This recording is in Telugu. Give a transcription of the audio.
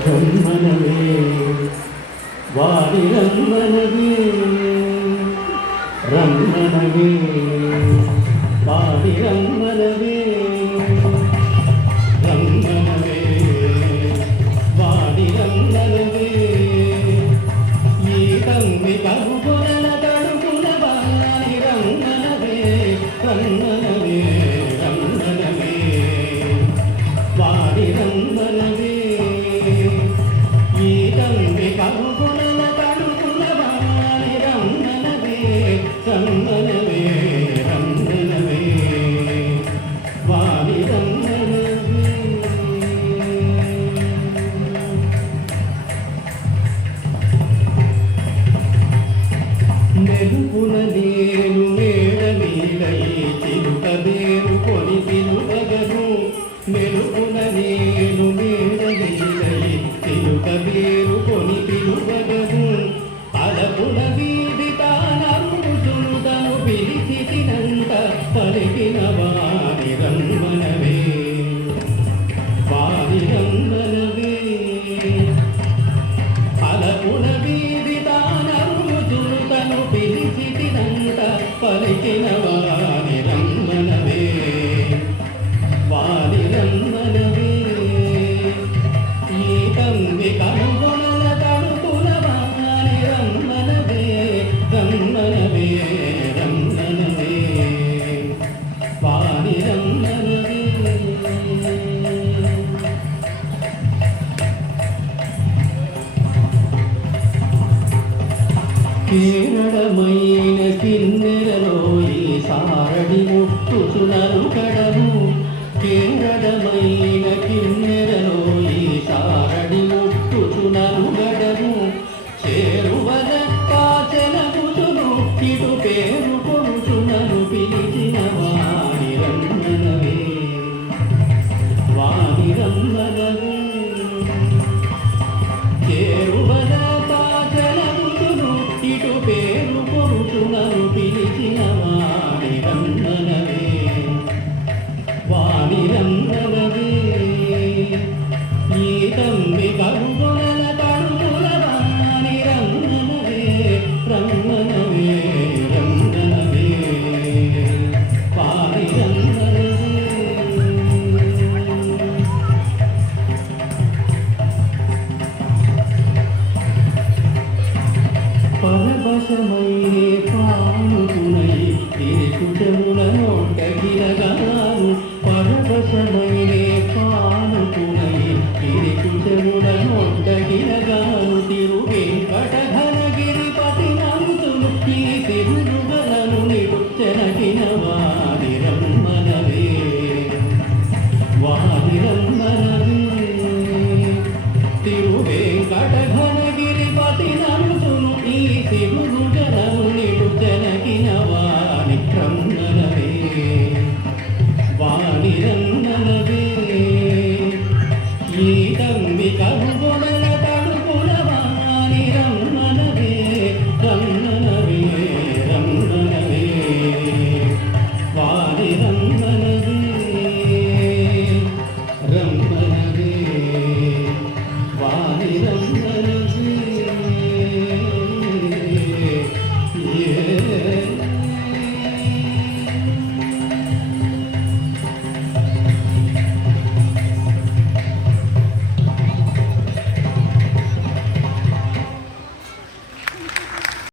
రమ్మనవే వారి రమ్మనవే రమ్మనవే వారి రమ్మనవే రమ్మనవే వారి రమ్మనవే ఈ తమ్మి కలుగుల కడుపుల వారి రమ్మనవే రమ్మనవే రమ్మనవే వారి రమ్మనవే ఈ తమ్మి కలుగుల కడుపుల వారి రమ్మనవే రమ్మనవే రమ్మనవే వారి రమ్మనవే మెరుపుల నేను మేడ మీద ఈ చిలుక వేరు కొని పిలువగను మెరుపుల నేను మేడ మీద ఈ చిలుక వేరు కొని పిలువగను అలపుల వీధి తానరుచును తను పిలిచినంత పలికిన వారి రమ్మనవే వారి రమ్మనవే అలపుల వీధి తానరుచును తను పిలిచినంత పలికిన వారి రమ్మనవే వారి రమ్మనవే ఈ తండ్రి కనుగొనల తడుపుల వారి రమ్మనవే రమ్మనవే రమ్మనవే వారి రమ్మనవే కేరళమైన కిన్నెరలో ఈ సారడి ముట్టుచునరు కడము కేరళమైన కిన్నెరలో ఈ సారడి ముట్టుచునరు గడము చేరువల కాచెలగుచును ఇటు పేరు కొడుచునరు పిలిచిన వారి రమ్మనవే వారి రమ్మనవే చేరువల కాచెలగుచును ఇటు పేరు కొడుచునరు పిలిచిన వారి రమ్మనవే వారి రమ్మనవే ఈ తమ్మి కడుపుల కడుపుల వారి రమ్మనవే రమ్మనవే రమ్మనవే వారి రమ్మనవే పరవశమై పానుకునై తిరుగుటముల నోటగిరగాను పరవశమై పానుకునై తిరుగుటముల నోటగిరగాను తిరువెంకటఘనగిరిపతి నంతులు ఈ తిరుగుగలను నిరుచ్చనగిన వారి రమ్మనవే వారి రమ్మనవే తిరువెంకటఘనగిరిపతి నంతులు ఈ తిరుగుగలను నిరుచ్చనగిన వారి రమ్మనవే వారి రమ్మనవే ఈ తమ్మి కనుగొన